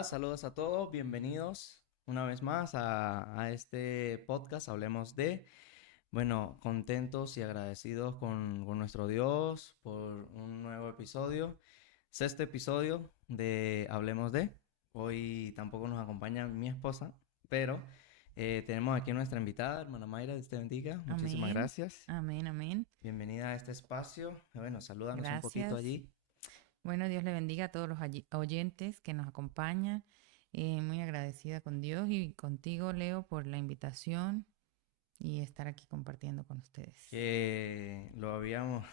Hola, saludos a todos, bienvenidos una vez más a este podcast. Hablemos de, bueno, contentos y agradecidos con nuestro Dios por un nuevo episodio, sexto episodio de Hablemos de. Hoy tampoco nos acompaña mi esposa, pero tenemos aquí a nuestra invitada, hermana Mayra, Dios te bendiga, muchísimas Amén, gracias. amén, amén. Bienvenida a este espacio. Bueno, salúdanos un poquito Gracias. allí. Bueno, Dios le bendiga a todos los oyentes que nos acompañan. Muy agradecida con Dios y contigo, Leo, por la invitación y estar aquí compartiendo con ustedes. Que lo habíamos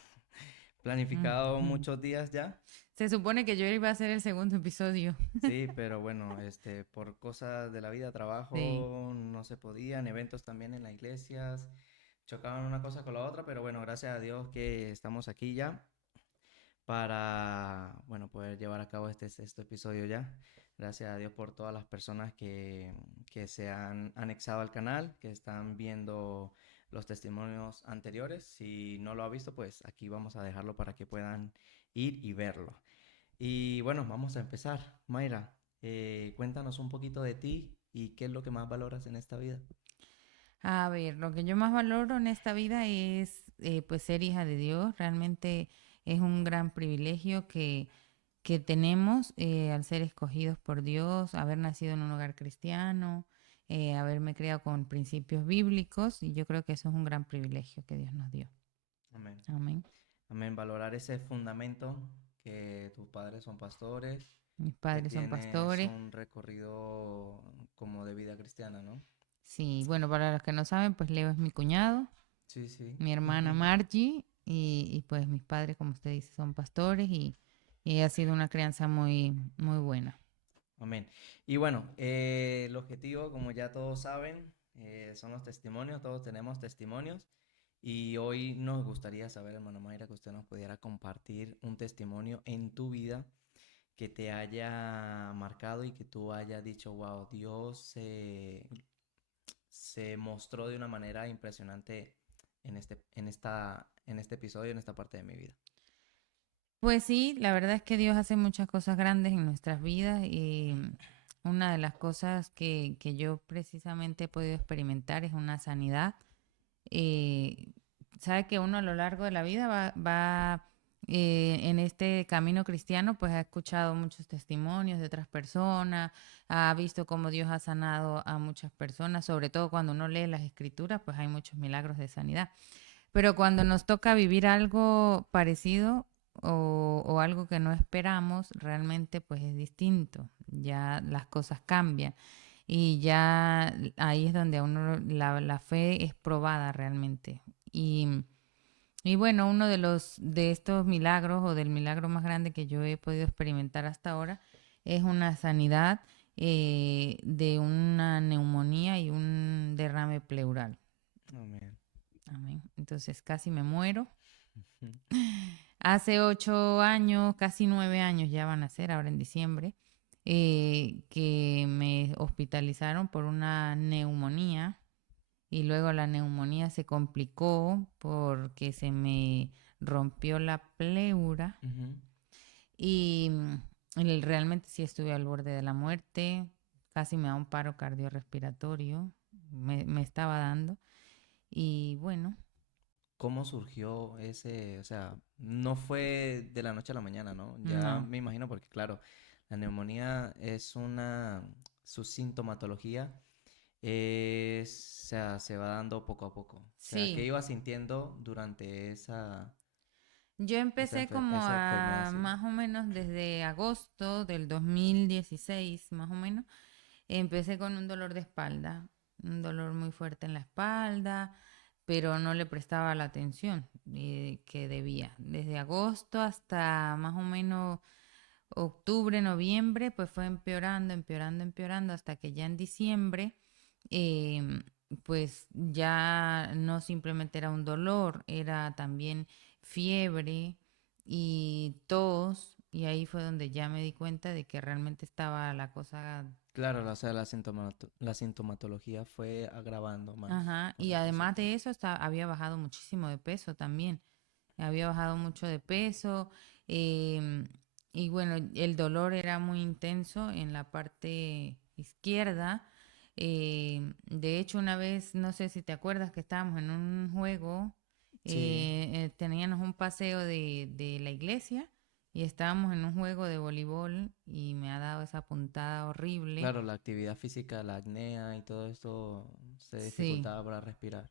planificado Ujú. muchos días ya. Se supone que yo iba a hacer el segundo episodio. Sí, pero bueno, por cosas de la vida, Sí. trabajo, no se podían, eventos también en las iglesias, chocaban una cosa con la otra, pero bueno, gracias a Dios que estamos aquí ya para, bueno, poder llevar a cabo este sexto episodio ya. Gracias a Dios por todas las personas que se han anexado al canal, que están viendo los testimonios anteriores. Si no lo ha visto, pues aquí vamos a dejarlo para que puedan ir y verlo. Y bueno, vamos a empezar. Mayra, cuéntanos un poquito de ti y qué es lo que más valoras en esta vida. A ver, lo que yo más valoro en esta vida es pues ser hija de Dios. Realmente es un gran privilegio que tenemos al ser escogidos por Dios, haber nacido en un hogar cristiano, haberme criado con principios bíblicos, y yo creo que eso es un gran privilegio que Dios nos dio. Amén. Amén. Amén. Valorar ese fundamento que tus padres son pastores, Mis que padres son tienes pastores. un recorrido como de vida cristiana, ¿no? Sí, bueno, para los que no saben, pues Leo es mi cuñado, Sí, sí. mi hermana Margie, y pues mis padres, como usted dice, son pastores y ha sido una crianza muy, muy buena. Amén. Y bueno, el objetivo, como ya todos saben, son los testimonios. Todos tenemos testimonios. Y hoy nos gustaría saber, hermano Mayra, que usted nos pudiera compartir un testimonio en tu vida que te haya marcado y que tú hayas dicho, wow, Dios se mostró de una manera impresionante en este episodio, en esta parte de mi vida. Pues sí, la verdad es que Dios hace muchas cosas grandes en nuestras vidas y una de las cosas que yo precisamente he podido experimentar es una sanidad. Eh, Sabe que uno a lo largo de la vida va en este camino cristiano, pues ha escuchado muchos testimonios de otras personas, ha visto cómo Dios ha sanado a muchas personas, sobre todo cuando uno lee las escrituras, pues hay muchos milagros de sanidad. Pero cuando nos toca vivir algo parecido o algo que no esperamos, realmente pues es distinto. Ya las cosas cambian y ya ahí es donde a uno la fe es probada realmente. Y bueno, uno de estos milagros o del milagro más grande que yo he podido experimentar hasta ahora es una sanidad de una neumonía y un derrame pleural. Amén. Amén. Entonces casi me muero. Hace 8 años, casi 9 años ya van a ser, ahora en diciembre, que me hospitalizaron por una neumonía y luego la neumonía se complicó porque se me rompió la pleura Ujú. y realmente sí estuve al borde de la muerte, casi me da un paro cardiorrespiratorio, me estaba dando y bueno, ¿Cómo surgió ese, o sea, no fue de la noche a la mañana, ¿no? Ya no, me imagino porque, claro, la neumonía es su sintomatología o sea, se va dando poco a poco. O sea, ¿qué sí. iba sintiendo durante Yo empecé como esa enfermedad, a sí? más o menos desde agosto del 2016, más o menos. Empecé con un dolor de espalda, un dolor muy fuerte en la espalda, pero no le prestaba la atención que debía. Desde agosto hasta más o menos octubre, noviembre, pues fue empeorando, empeorando, empeorando, hasta que ya en diciembre, em, pues ya no simplemente era un dolor, era también fiebre y tos, y ahí fue donde ya me di cuenta de que realmente estaba la cosa. Claro, o sea, la sintomatología fue agravando más Ajá, con y el paso del además de tiempo. eso había bajado muchísimo de peso también. Había bajado mucho de peso em, y bueno, el dolor era muy intenso en la parte izquierda. De hecho, una vez, no sé si te acuerdas que estábamos en un juego, Sí, teníamos un paseo de la iglesia y estábamos en un juego de voleibol y me ha dado esa puntada horrible. claro, la actividad física, la apnea y todo esto se Sí, dificultaba para respirar.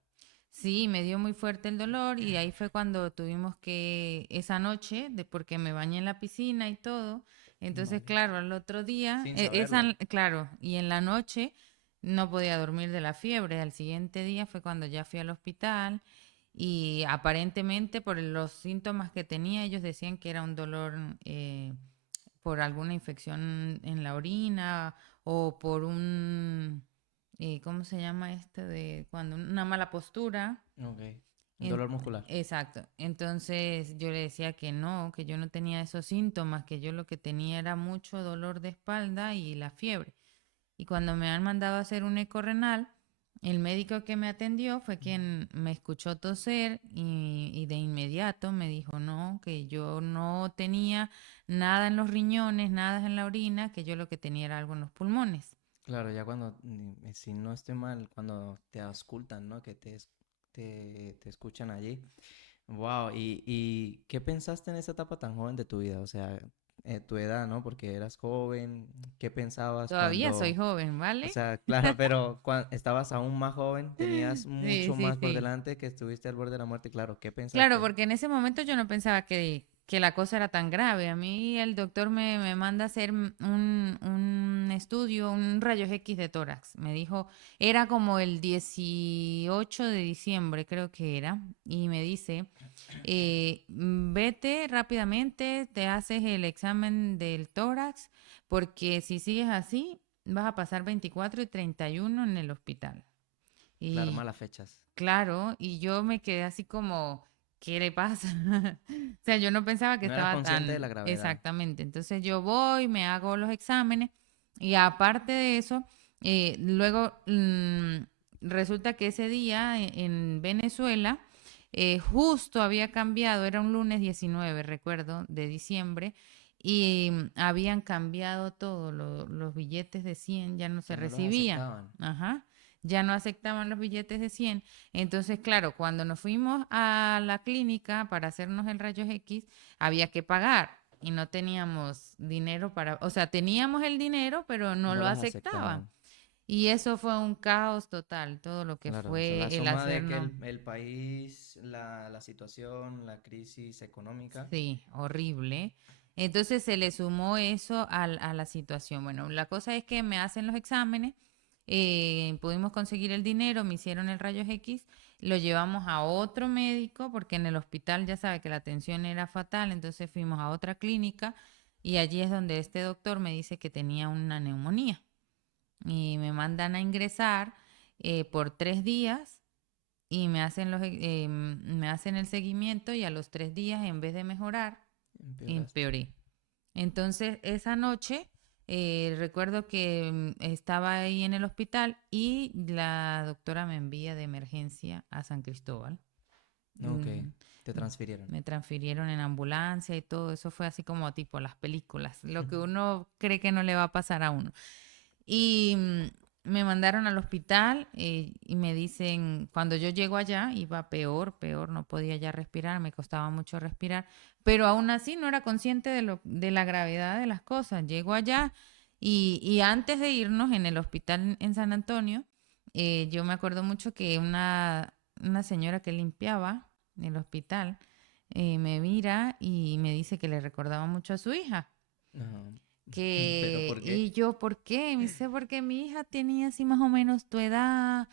sí, me dio muy fuerte el dolor y ahí fue cuando tuvimos que, esa noche, porque me bañé en la piscina y todo, entonces Vale. claro, al otro día, Sin saberlo. claro, y en la noche no podía dormir de la fiebre, al siguiente día fue cuando ya fui al hospital y aparentemente por los síntomas que tenía, ellos decían que era un dolor por alguna infección en la orina o por un, ¿cómo se llama este? De cuando una mala postura. Ok. Un En- dolor muscular. exacto. Entonces yo le decía que no, que yo no tenía esos síntomas, que yo lo que tenía era mucho dolor de espalda y la fiebre. Y cuando me han mandado a hacer un eco renal, el médico que me atendió fue quien me escuchó toser y de inmediato me dijo no, que yo no tenía nada en los riñones, nada en la orina, que yo lo que tenía era algo en los pulmones. Claro, ya cuando, si no estoy mal, cuando te auscultan, ¿no? Que te escuchan allí. Wow, y ¿qué pensaste en esa etapa tan joven de tu vida? O sea, tu edad, ¿no? Porque eras joven, ¿qué pensabas Todavía soy cuando, joven, o ¿vale? sea, claro, pero cuando estabas aún más joven, tenías Sí, mucho sí, más por sí. delante que estuviste al borde de la muerte, claro, ¿qué Claro, pensaste? porque en ese momento yo no pensaba que la cosa era tan grave. A mí el doctor me manda a hacer un estudio, un rayos X de tórax. Me dijo, era como el 18 de diciembre, creo que era, y me dice, vete rápidamente, te haces el examen del tórax, porque si sigues así, vas a pasar 24 y 31 en el hospital. Claro, Y malas fechas. claro, y yo me quedé así como, ¿qué le pasa? O sea, yo no pensaba que No eras estaba consciente de la tan gravedad. exactamente. Entonces yo voy, me hago los exámenes y aparte de eso, luego resulta que ese día en Venezuela justo había cambiado, era un lunes 19, recuerdo, de diciembre, y habían cambiado todo, los billetes de 100 ya no se Ya no los recibían. aceptaban. Ajá, ya no aceptaban los billetes de 100. Entonces, claro, cuando nos fuimos a la clínica para hacernos el rayos X, había que pagar y no teníamos dinero para, o sea, teníamos el dinero, pero no No lo los aceptaban. aceptaban. Y eso fue un caos total, todo lo que Claro, o sea, la fue el suma de que hacernos, el país, la situación, la crisis económica. sí, horrible. Entonces se le sumó eso a la situación. Bueno, la cosa es que me hacen los exámenes, pudimos conseguir el dinero, me hicieron el rayos X, lo llevamos a otro médico porque en el hospital ya sabe que la atención era fatal, entonces fuimos a otra clínica y allí es donde este doctor me dice que tenía una neumonía y me mandan a ingresar por 3 días y me hacen el seguimiento y a los 3 días en vez de mejorar Empeoraste. empeoré. Entonces, esa noche recuerdo que estaba ahí en el hospital y la doctora me envía de emergencia a San Cristóbal. Ok, Mm, te transfirieron. Me transfirieron en ambulancia y todo. Eso fue así como tipo las películas, lo que uno cree que no le va a pasar a uno. Y me mandaron al hospital y me dicen, cuando yo llego allá, iba peor, peor, no podía ya respirar, me costaba mucho respirar, pero aún así no era consciente de la gravedad de las cosas. Llego allá y antes de irnos en el hospital en San Antonio, yo me acuerdo mucho que una señora que limpiaba el hospital me mira y me dice que le recordaba mucho a su hija. Ajá. ¿Pero Que, por qué? y yo, ¿por qué? Me dice, porque mi hija tenía así más o menos tu edad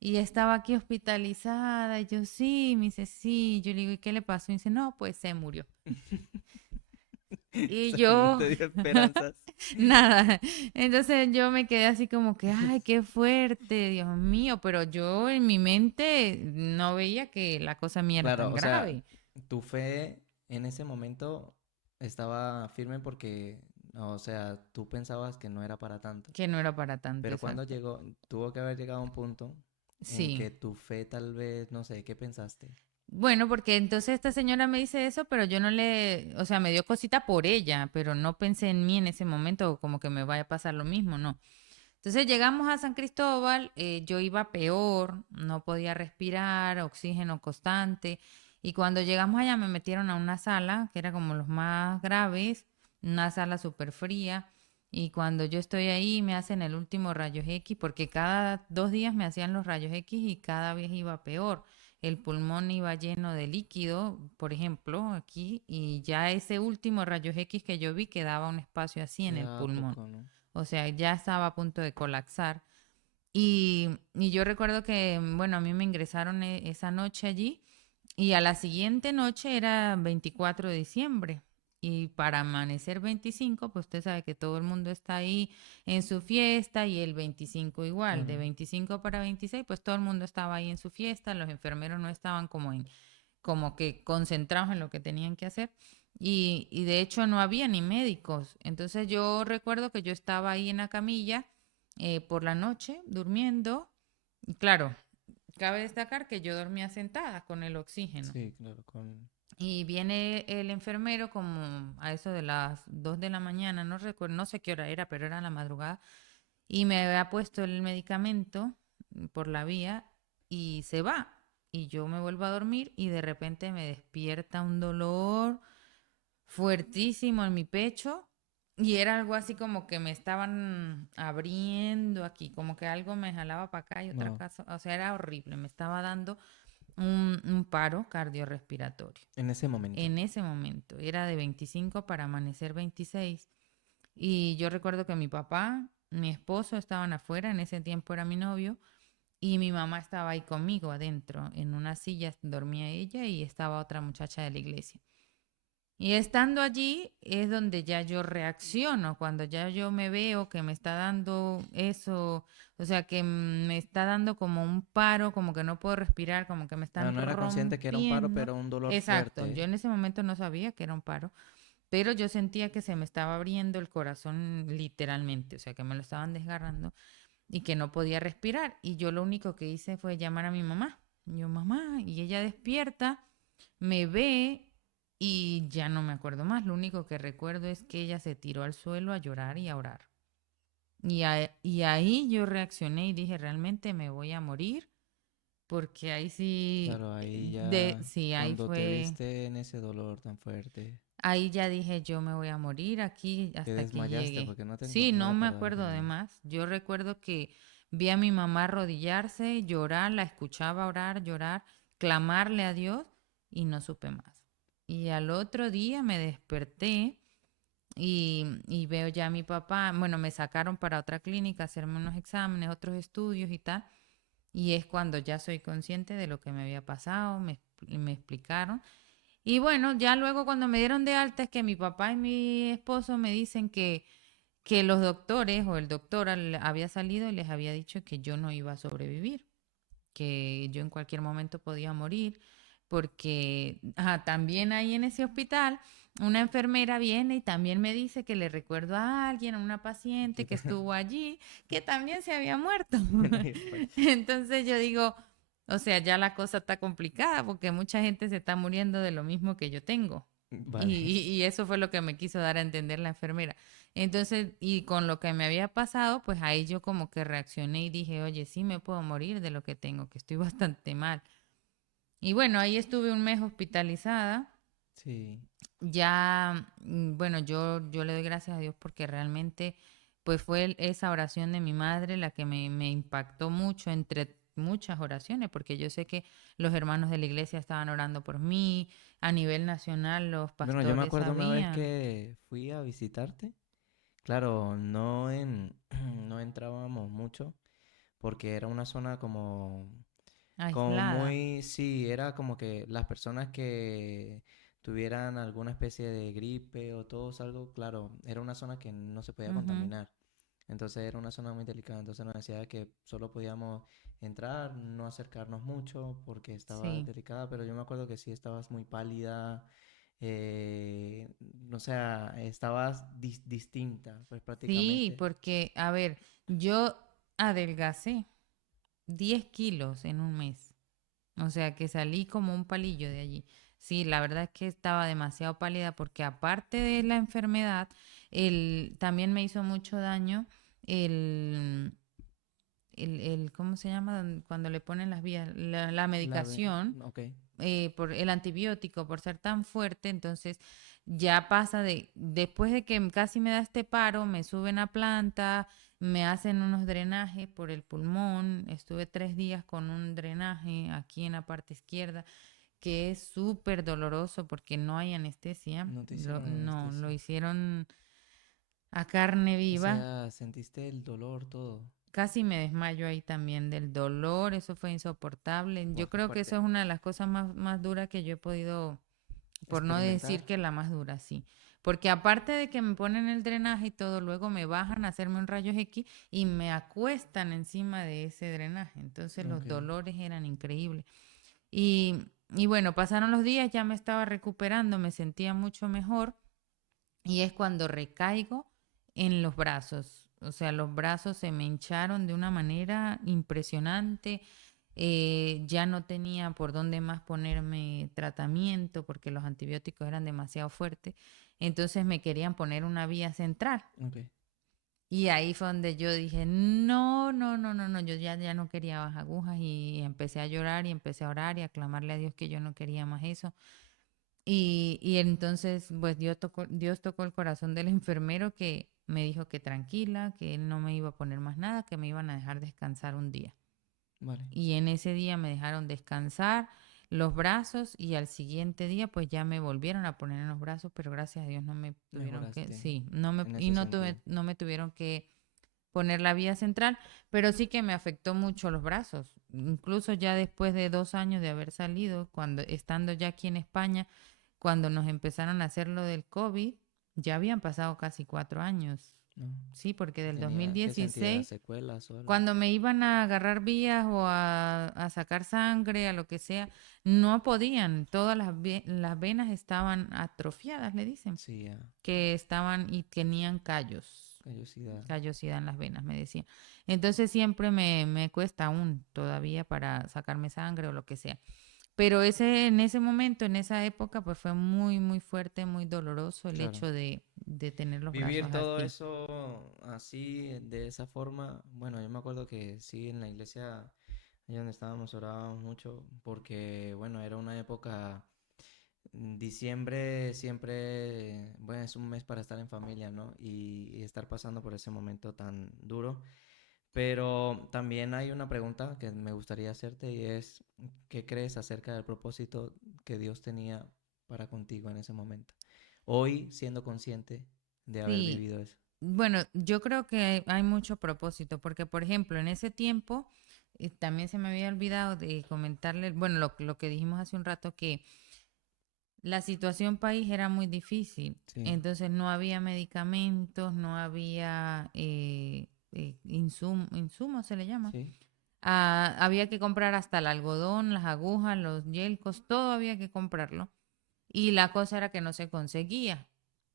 y estaba aquí hospitalizada. Y yo, sí, me dice, sí. Yo le digo, ¿y qué le pasó? Y me dice, no, pues se murió. Y Eso no yo, te dio esperanzas. nada. Entonces yo me quedé así como que, ay, qué fuerte, Dios mío. Pero yo en mi mente no veía que la cosa mía era Claro, tan o sea, grave, tu fe en ese momento estaba firme porque, o sea, tú pensabas que no era para tanto. que no era para tanto, Pero cuando exacto. llegó, tuvo que haber llegado a un punto en Sí. que tu fe tal vez, no sé, ¿qué pensaste? Bueno, porque entonces esta señora me dice eso, pero yo no le, o sea, me dio cosita por ella, pero no pensé en mí en ese momento, como que me vaya a pasar lo mismo, no. Entonces llegamos a San Cristóbal, yo iba peor, no podía respirar, oxígeno constante, y cuando llegamos allá me metieron a una sala, que era como los más graves, una sala súper fría, y cuando yo estoy ahí me hacen el último rayos X, porque cada 2 días me hacían los rayos X y cada vez iba peor. El pulmón iba lleno de líquido, por ejemplo, aquí, y ya ese último rayos X que yo vi quedaba un espacio así en el Ya, ¿a pulmón. poco, no? O sea, ya estaba a punto de colapsar. Y yo recuerdo que, bueno, a mí me ingresaron esa noche allí y a la siguiente noche era 24 de diciembre. Y para amanecer 25, pues usted sabe que todo el mundo está ahí en su fiesta y el 25 igual, de Claro. 25 para 26, pues todo el mundo estaba ahí en su fiesta, los enfermeros no estaban como que concentrados en lo que tenían que hacer. Y de hecho no había ni médicos. Entonces yo recuerdo que yo estaba ahí en la camilla por la noche durmiendo. Y claro, cabe destacar que yo dormía sentada con el oxígeno. Sí, claro, con... Y viene el enfermero como a eso de las 2 de la mañana, no recuerdo, no sé qué hora era, pero era la madrugada, y me había puesto el medicamento por la vía y se va. Y yo me vuelvo a dormir y de repente me despierta un dolor fuertísimo en mi pecho y era algo así como que me estaban abriendo aquí, como que algo me jalaba para acá y otra No, cosa, o sea, era horrible, me estaba dando un paro cardiorrespiratorio. en ese momento. En ese momento, era de 25 para amanecer 26 y yo recuerdo que mi papá, mi esposo estaban afuera, en ese tiempo era mi novio, y mi mamá estaba ahí conmigo adentro, en una silla dormía ella y estaba otra muchacha de la iglesia. Y estando allí es donde ya yo reacciono, cuando ya yo me veo que me está dando eso, o sea, que me está dando como un paro, como que no puedo respirar, como que me Ah, están no era consciente que era un paro, rompiendo. pero un dolor Exacto, yo fuerte. en ese momento no sabía que era un paro, pero yo sentía que se me estaba abriendo el corazón literalmente, o sea, que me lo estaban desgarrando y que no podía respirar. Y yo lo único que hice fue llamar a mi mamá. Yo, mamá, y ella despierta, me ve y ya no me acuerdo más. Lo único que recuerdo es que ella se tiró al suelo a llorar y a orar. Y ahí yo reaccioné y dije, realmente me voy a morir, porque ahí sí, Claro, ahí ya, sí, ahí cuando te fue, viste en ese dolor tan fuerte, ahí ya dije, yo me voy a morir aquí te hasta que desmayaste llegue. porque Sí, no no me recordabas acuerdo de nada. más. Yo recuerdo que vi a mi mamá arrodillarse, llorar, la escuchaba orar, llorar, clamarle a Dios y no supe más. Y al otro día me desperté y veo ya a mi papá, bueno, me sacaron para otra clínica a hacerme unos exámenes, otros estudios y tal. Y es cuando ya soy consciente de lo que me había pasado, me explicaron. Y bueno, ya luego cuando me dieron de alta es que mi papá y mi esposo me dicen que los doctores o el doctor había salido y les había dicho que yo no iba a sobrevivir, que yo en cualquier momento podía morir, porque también ahí en ese hospital una enfermera viene y también me dice que le recuerdo a alguien, a una paciente que estuvo allí, que también se había muerto. Entonces yo digo, o sea, ya la cosa está complicada porque mucha gente se está muriendo de lo mismo que yo tengo. Y, Vale. y eso fue lo que me quiso dar a entender la enfermera. Entonces, y con lo que me había pasado, pues ahí yo como que reaccioné y dije, oye, sí me puedo morir de lo que tengo, que estoy bastante mal. Y bueno, ahí estuve un mes hospitalizada. Sí, Ya, bueno, yo le doy gracias a Dios porque realmente, pues fue esa oración de mi madre la que me impactó mucho entre muchas oraciones, porque yo sé que los hermanos de la iglesia estaban orando por mí, a nivel nacional los bueno, yo me pastores acuerdo una vez sabían. que fui a visitarte. Claro, no entrábamos mucho porque era una zona como Aislada. muy, sí, era como que las personas que tuvieran alguna especie de gripe o tos, algo, claro, era una zona que no se podía Ujú. contaminar. Entonces era una zona muy delicada. Entonces nos decía que solo podíamos entrar, no acercarnos mucho porque estaba Sí, delicada, pero yo me acuerdo que sí estabas muy pálida, o sea, estabas distinta, pues sí, prácticamente. porque, a ver, yo adelgacé 10 kilos en un mes. O sea que salí como un palillo de allí. Sí, la verdad es que estaba demasiado pálida porque aparte de la enfermedad, también me hizo mucho daño el, ¿cómo se llama? Cuando le ponen las vías, la La ve- medicación ok, por el antibiótico, por ser tan fuerte, entonces ya pasa después de que casi me da este paro, me suben a planta, me hacen unos drenajes por el pulmón, estuve 3 días con un drenaje aquí en la parte izquierda, que es súper doloroso porque no hay anestesia, no te hicieron no, lo anestesia. hicieron a carne O viva. sea, sentiste el dolor, todo. Casi me desmayo ahí también del dolor, eso fue insoportable. Buah, Yo qué creo que eso fuerte. es una de las cosas más duras que yo he podido, por no Experimentar. decir que la más dura, sí. Porque aparte de que me ponen el drenaje y todo, luego me bajan a hacerme un rayos X y me acuestan encima de ese drenaje. Entonces los Ok, dolores eran increíbles. Y bueno, pasaron los días, ya me estaba recuperando, me sentía mucho mejor y es cuando recaigo en los brazos. O sea, los brazos se me hincharon de una manera impresionante. Ya no tenía por dónde más ponerme tratamiento porque los antibióticos eran demasiado fuertes. Entonces me querían poner una vía central. ok. Y ahí fue donde yo dije, no, no, no, no, no, yo ya no quería más agujas y empecé a llorar y empecé a orar y a clamarle a Dios que yo no quería más eso. Y entonces, pues Dios tocó el corazón del enfermero que me dijo que tranquila, que él no me iba a poner más nada, que me iban a dejar descansar un día. Vale, Y en ese día me dejaron descansar los brazos y al siguiente día pues ya me volvieron a poner en los brazos, pero gracias a Dios no me tuvieron que, mejoraste sí, en ese sentido. no me tuvieron que poner la vía central, pero sí que me afectó mucho los brazos. Incluso ya después de 2 años de haber salido, cuando estando ya aquí en España, cuando nos empezaron a hacer lo del COVID, ya habían pasado casi 4 años. ¿No? Sí, porque ¿Y del tenía, qué sentía? 2016, ¿Secuelas o algo? cuando me iban a agarrar vías o a sacar sangre, a lo que sea, no podían. Todas las venas estaban atrofiadas, le dicen, Sí, que estaban y tenían callosidad. callosidad en las venas, me decía. Entonces siempre me cuesta aún todavía para sacarme sangre o lo que sea. Pero en ese momento, en esa época, pues fue muy fuerte, muy doloroso el Claro. hecho de tener los brazos Vivir todo así. eso así, de esa forma, bueno, yo me acuerdo que sí, en la iglesia, allá donde estábamos, orábamos mucho, porque, bueno, era una época, diciembre siempre, bueno, es un mes para estar en familia, ¿no? Y estar pasando por ese momento tan duro. Pero también hay una pregunta que me gustaría hacerte y es, ¿qué crees acerca del propósito que Dios tenía para contigo en ese momento? Hoy, siendo consciente de haber Sí, vivido eso. bueno, yo creo que hay mucho propósito, porque por ejemplo, en ese tiempo, también se me había olvidado de comentarle, bueno, lo que dijimos hace un rato, que la situación país era muy difícil, Sí, entonces no había medicamentos, no había insumos, se le llama. sí, Había que comprar hasta el algodón, las agujas, los yelcos, todo había que comprarlo. Y la cosa era que no se conseguía.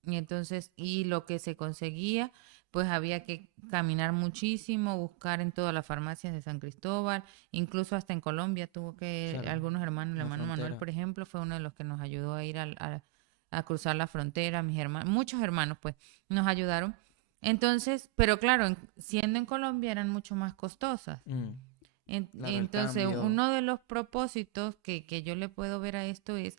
Y entonces, y lo que se conseguía, pues había que caminar muchísimo, buscar en todas las farmacias de San Cristóbal, incluso hasta en Colombia tuvo que, claro, algunos hermanos, el la hermano Manuel, frontera. por ejemplo, fue uno de los que nos ayudó a ir a cruzar la frontera, mis hermanos, muchos hermanos, pues, nos ayudaron. Entonces, pero claro, siendo en Colombia eran mucho más costosas. Mm, claro, el Entonces, cambio. uno de los propósitos que yo le puedo ver a esto es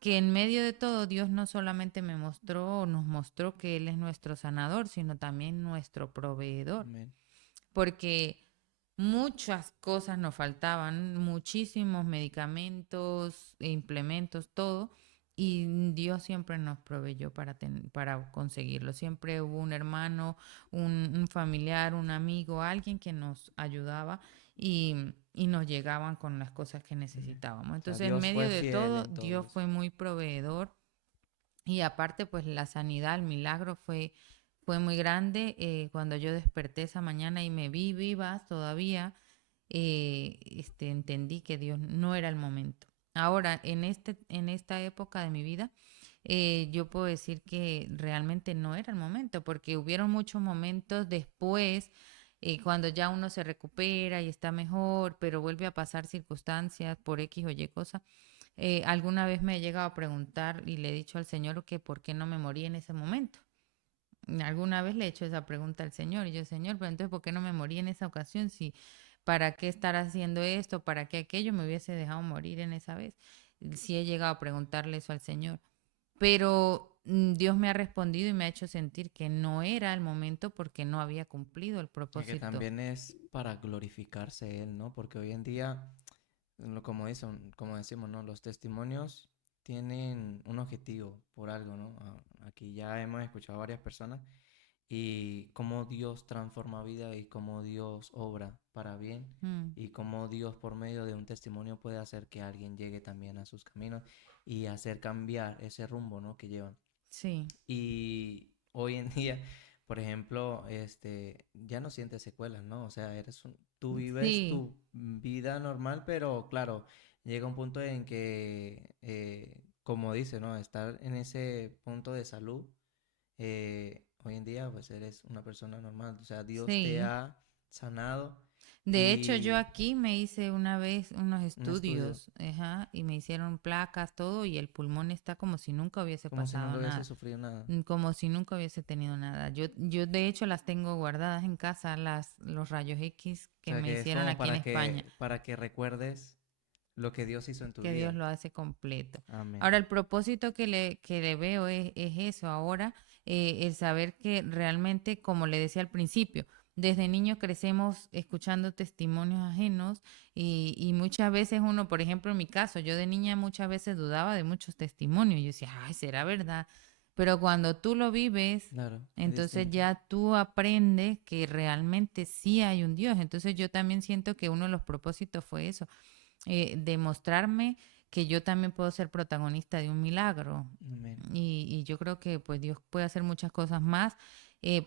que en medio de todo Dios no solamente me mostró o nos mostró que Él es nuestro sanador, sino también nuestro proveedor, Amén. porque muchas cosas nos faltaban, muchísimos medicamentos, implementos, todo, y Dios siempre nos proveyó para conseguirlo. Siempre hubo un hermano, un familiar, un amigo, alguien que nos ayudaba y nos llegaban con las cosas que Amén. necesitábamos. O sea, Entonces, en Dios medio fue de fiel todo, en todo Dios eso. fue muy proveedor y aparte, pues la sanidad, el milagro fue muy grande. Cuando yo desperté esa mañana y me vi viva todavía, entendí que Dios no era el momento. Ahora, en esta época de mi vida, yo puedo decir que realmente no era el momento, porque hubieron muchos momentos después, cuando ya uno se recupera y está mejor, pero vuelve a pasar circunstancias por X o Y cosa. Alguna vez me he llegado a preguntar y le he dicho al Señor que por qué no me morí en ese momento. Alguna vez le he hecho esa pregunta al Señor y yo, Señor, pero entonces, ¿por qué no me morí en esa ocasión? Si, ¿para qué estar haciendo esto? ¿Para qué aquello? Me hubiese dejado morir en esa vez. Sí he llegado a preguntarle eso al Señor. Pero Dios me ha respondido y me ha hecho sentir que no era el momento porque no había cumplido el Y que propósito. también es para glorificarse Él, ¿no? Porque hoy en día, como decimos, ¿no? Los testimonios tienen un objetivo por algo, ¿no? Aquí ya hemos escuchado a varias personas y cómo Dios transforma vida y cómo Dios obra para bien Mm, y cómo Dios por medio de un testimonio puede hacer que alguien llegue también a sus caminos y hacer cambiar ese rumbo, ¿no? que llevan. sí, Y hoy en día, por ejemplo, ya no sientes secuelas, ¿no? O sea, tú vives sí, tu vida normal, pero claro, llega un punto en que, como dice, ¿no? Estar en ese punto de salud, hoy en día, pues eres una persona normal. O sea, Dios te sí. ha sanado De hecho, yo y aquí me hice una vez unos un estudio, estudios, ajá, y me hicieron placas, todo, y el pulmón está como si nunca hubiese como si pasado nunca hubiese nada, sufrido nada. como si nunca hubiese tenido nada. Yo de hecho las tengo guardadas en casa, los rayos X O que sea, me que es hicieron como aquí en España, para que recuerdes lo que Dios hizo en tu que Dios vida. lo hace completo. Amén. Ahora, el propósito que le veo es eso, ahora, el saber que realmente, como le decía al principio, desde niños crecemos escuchando testimonios ajenos y muchas veces uno, por ejemplo, en mi caso, yo de niña muchas veces dudaba de muchos testimonios. Yo decía, ay, ¿será verdad? Pero cuando tú lo vives, Claro, es entonces distinto. ya tú aprendes que realmente sí hay un Dios. Entonces yo también siento que uno de los propósitos fue eso, demostrarme que yo también puedo ser protagonista de un milagro. Amén. Y yo creo que pues Dios puede hacer muchas cosas más,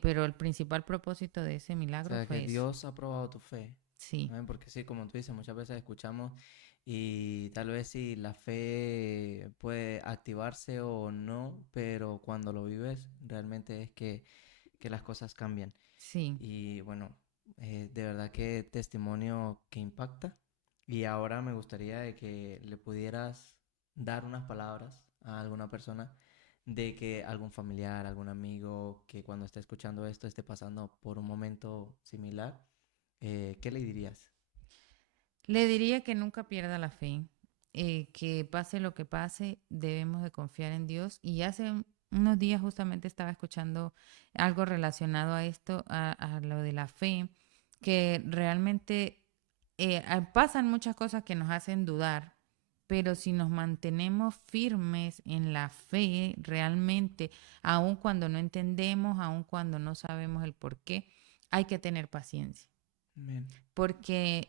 pero el principal propósito de ese O milagro sea, que fue eso. Dios ha probado tu fe. Sí, Amén. Porque sí, como tú dices, muchas veces escuchamos y tal vez sí, la fe puede activarse o no, pero cuando lo vives, realmente es que las cosas cambian. sí. Y bueno, de verdad que testimonio que impacta. Y ahora me gustaría de que le pudieras dar unas palabras a alguna persona de que algún familiar, algún amigo que cuando esté escuchando esto esté pasando por un momento similar, ¿qué le dirías? Le diría que nunca pierda la fe, que pase lo que pase, debemos de confiar en Dios. Y hace unos días justamente estaba escuchando algo relacionado a esto, a lo de la fe, que realmente pasan muchas cosas que nos hacen dudar, pero si nos mantenemos firmes en la fe, realmente, aun cuando no entendemos, aun cuando no sabemos el por qué, hay que tener paciencia Amén. porque,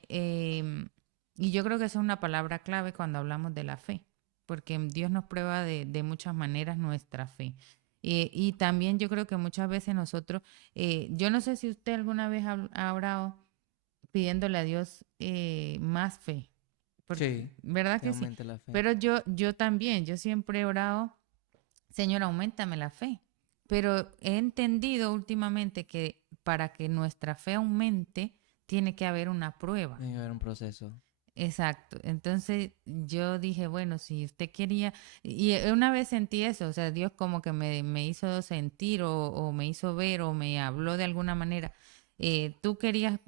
y yo creo que esa es una palabra clave cuando hablamos de la fe, porque Dios nos prueba de muchas maneras nuestra fe. Y también yo creo que muchas veces nosotros, yo no sé si usted alguna vez ha orado pidiéndole a Dios más fe, Sí, ¿verdad que que sí? aumente la fe. Pero yo también, yo siempre he orado, Señor, aumentame la fe. Pero he entendido últimamente que para que nuestra fe aumente, tiene que haber una prueba. Tiene que haber un proceso. Exacto. Entonces yo dije, bueno, si usted quería, y una vez sentí eso, o sea, Dios como que me hizo sentir o me hizo ver o me habló de alguna manera, tú querías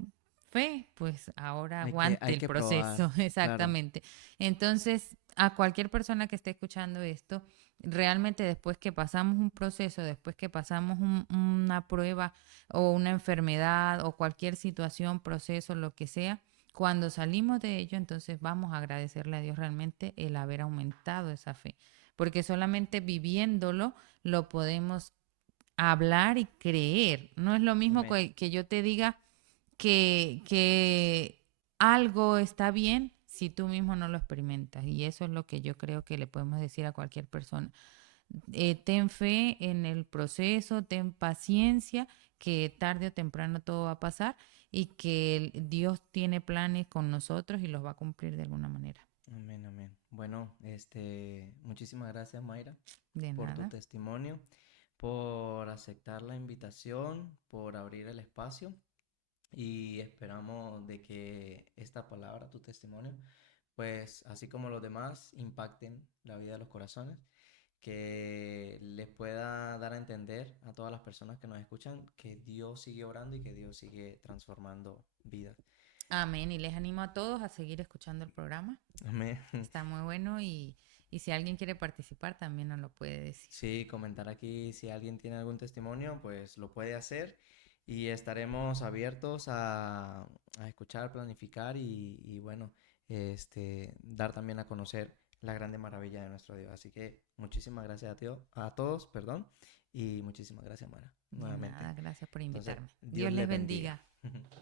fe, pues ahora aguante Hay el que probar, proceso, claro. exactamente. Entonces, a cualquier persona que esté escuchando esto, realmente después que pasamos un proceso, después que pasamos una prueba o una enfermedad o cualquier situación, proceso, lo que sea, cuando salimos de ello, entonces vamos a agradecerle a Dios realmente el haber aumentado esa fe, porque solamente viviéndolo lo podemos hablar y creer. No es lo mismo Amén. que yo te diga que algo está bien si tú mismo no lo experimentas. Y eso es lo que yo creo que le podemos decir a cualquier persona. Ten fe en el proceso, ten paciencia, que tarde o temprano todo va a pasar y que Dios tiene planes con nosotros y los va a cumplir de alguna manera. Amén, amén. Bueno, muchísimas gracias, Mayra, De por tu nada. testimonio, por aceptar la invitación, por abrir el espacio. y esperamos de que esta palabra, tu testimonio, pues así como los demás, impacten la vida de los corazones, que les pueda dar a entender a todas las personas que nos escuchan que Dios sigue orando y que Dios sigue transformando vidas. Amén. Y les animo a todos a seguir escuchando el programa. Amén. Está muy bueno y si alguien quiere participar también nos lo puede decir. Sí, comentar aquí si alguien tiene algún testimonio, pues lo puede hacer y estaremos abiertos a escuchar, planificar y bueno, dar también a conocer la grande maravilla de nuestro Dios. Así que muchísimas gracias a todos, perdón, y muchísimas gracias, Mara, De nuevamente. nada, gracias por Entonces, invitarme. Dios Dios les les bendiga. bendiga.